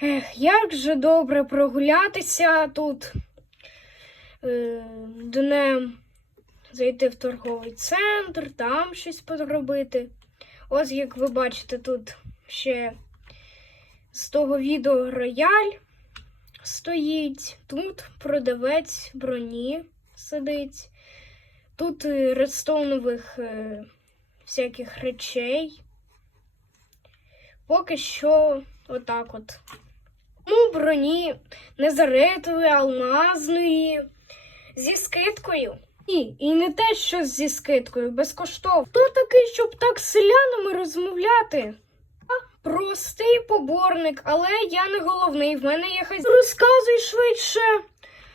Ех, як же добре прогулятися тут е, днем, зайти в торговий центр, там щось поробити. Ось як ви бачите, тут ще з того відео рояль стоїть, тут продавець броні сидить, тут е, редстоунових е, всяких речей. Поки що отак от. Ну, броні незаритової, алмазної, зі скидкою. Ні, і не те, що зі скидкою, безкоштовно. Хто такий, щоб так з селянами розмовляти? Простий поборник, але я не головний, в мене є хазяїн. Розказуй швидше,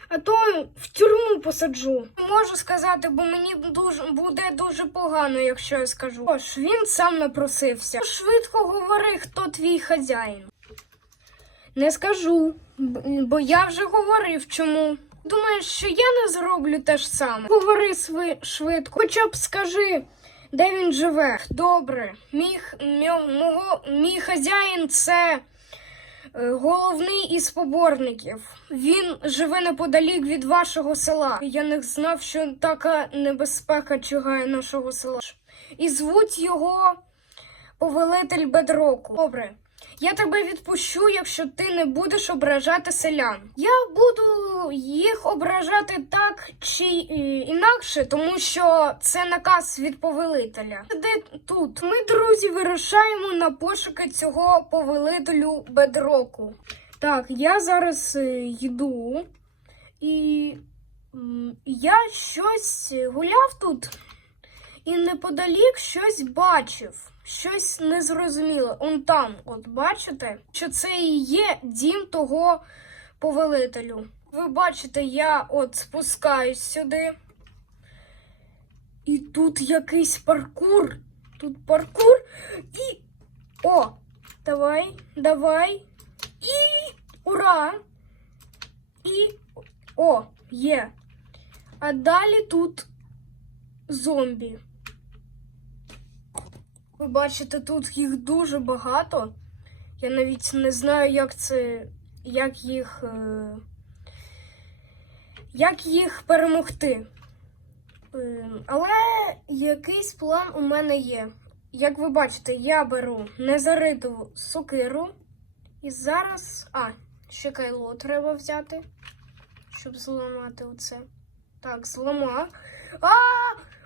а то в тюрму посаджу. Не можу сказати, бо мені дуже, буде дуже погано, якщо я скажу. Тож, він сам напросився. Швидко говори, хто твій хазяїн. Не скажу, бо я вже говорив чому. Думаєш, що я не зроблю те ж саме? Говори швидко, хоча б скажи, де він живе. Добре, мій, мого, мій хазяїн це е, головний із поборників. Він живе неподалік від вашого села. Я не знав, що така небезпека чигає нашого села. І звуть його повелитель Бедроку. Добре. Я тебе відпущу, якщо ти не будеш ображати селян. Я буду їх ображати так чи е, інакше, тому що це наказ від повелителя. Де тут? Ми, друзі, вирушаємо на пошуки цього повелителю бедроку. Так, я зараз е, йду і я щось гуляв тут і неподалік щось бачив, щось незрозуміле. Он там, от бачите, що це і є дім того повелителю. Ви бачите, я от спускаюсь сюди. І тут якийсь паркур. Тут паркур і. О! Давай, давай. І. Ура! І. О, є. А далі тут зомбі. Ви бачите, тут їх дуже багато. Я навіть не знаю, як це. як їх. е, як їх перемогти. Е, Але якийсь план у мене є. Як ви бачите, я беру незаритову сокиру. І зараз. А, ще кайло треба взяти, щоб зламати оце. Так, зламав. А!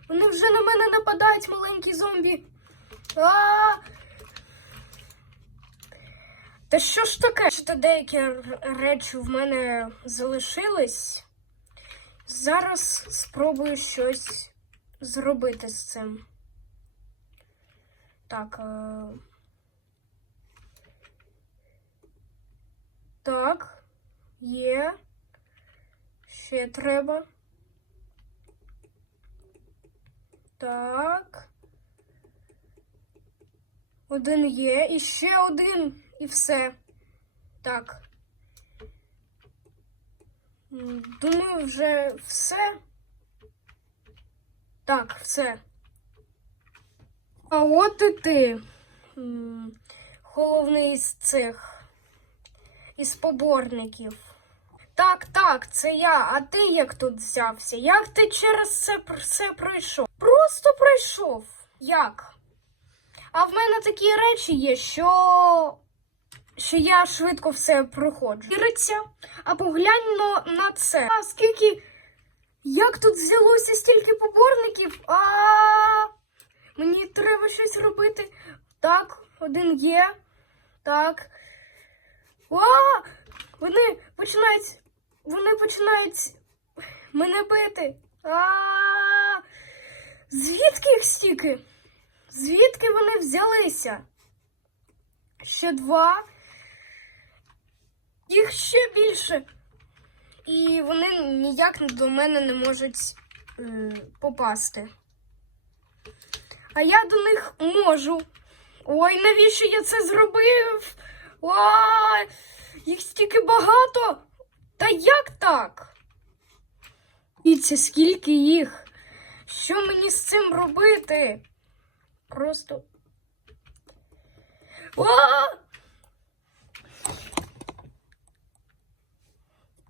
Вони вже на мене нападають, маленькі зомбі. Та що ж таке? Що деякі речі в мене залишились. Зараз спробую щось зробити з цим. Так. Е... Так. Є. Ще треба. Так. Один є. І ще один. І все. Так. Думаю, вже все. Так, все. А от і ти. Головний із цих. Із поборників. Так, так, це я. А ти як тут взявся? Як ти через це все пройшов? Просто пройшов. Як? А в мене такі речі є, що. що я швидко все проходжу. Віриться, а поглянь но на це. А скільки. Як тут взялося стільки поборників? А мені треба щось робити. Так, один є. Так. А! Вони починають. Вони починають мене бити. А! Звідки їх стільки? Звідки вони взялися? Ще два. Їх ще більше. І вони ніяк до мене не можуть е, попасти. А я до них можу. Ой, навіщо я це зробив? Ой, їх стільки багато. Та як так? І це скільки їх? Що мені з цим робити? Просто. О!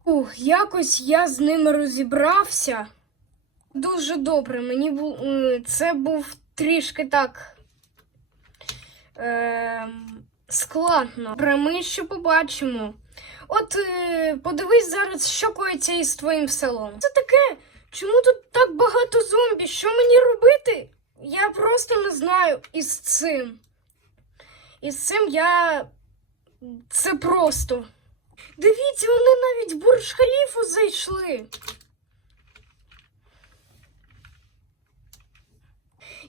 Фух, якось я з ними розібрався. Дуже добре. Мені бу... е, це був трішки так. Е... Складно. Добре, ми ще побачимо. От е... подивись зараз, що коїться із твоїм селом. Це таке. Чому тут так багато зомбі? Що мені робити? Я просто не знаю із цим. Із цим я. Це просто. Дивіться, вони навіть бурж халіфу зайшли.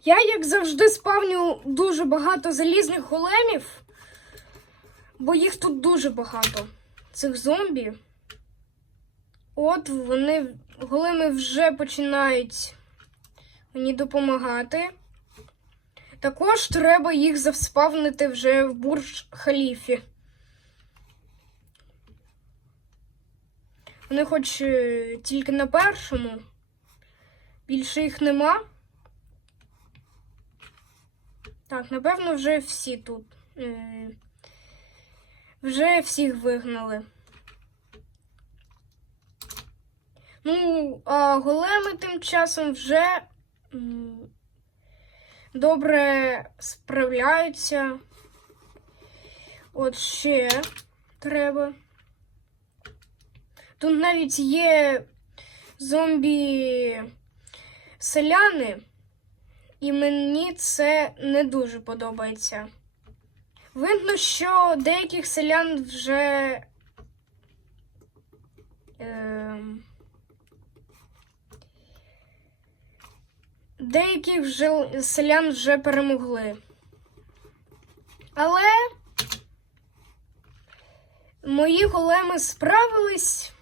Я, як завжди, спавню дуже багато залізних големів, бо їх тут дуже багато. Цих зомбі. От вони големи вже починають мені допомагати. Також треба їх заспавнити вже в бурж халіфі. Вони хоч е, тільки на першому. Більше їх нема. Так, напевно, вже всі тут. Е, Вже всіх вигнали. Ну, а големи тим часом вже добре справляються. От ще треба. Тут навіть є зомбі селяни, і мені це не дуже подобається. Видно, що деяких селян вже. ем, Деяких селян вже перемогли. Але мої големи справились,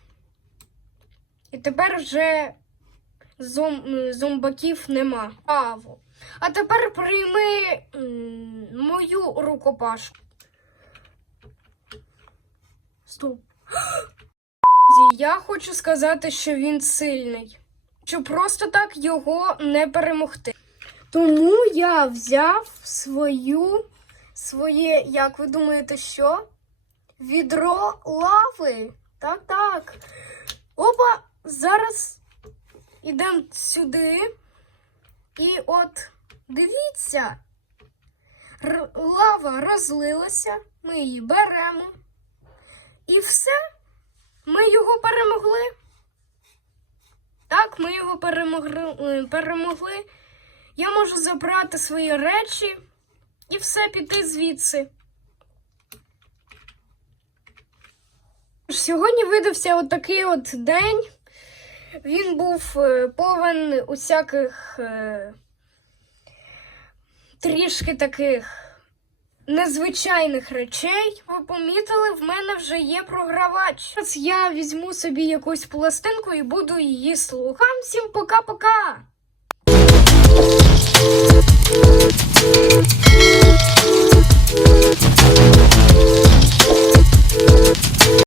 і тепер вже зом... зомбаків нема. Аво. А тепер прийми мою рукопашку. Стоп. Я хочу сказати, що він сильний. Що просто так його не перемогти. Тому я взяв свою, своє, як ви думаєте, що? Відро лави. Так, так. Опа, зараз ідемо сюди. І от дивіться, лава розлилася, ми її беремо. І все, ми його перемогли. Так, ми його перемогли, е, перемогли. Я можу забрати свої речі і все піти звідси. Сьогодні видався отакий от день. Він був е, повен усяких е, трішки таких незвичайних речей. Ви помітили, в мене вже є програвач. Зараз я візьму собі якусь пластинку і буду її слухати. Всім пока-пока!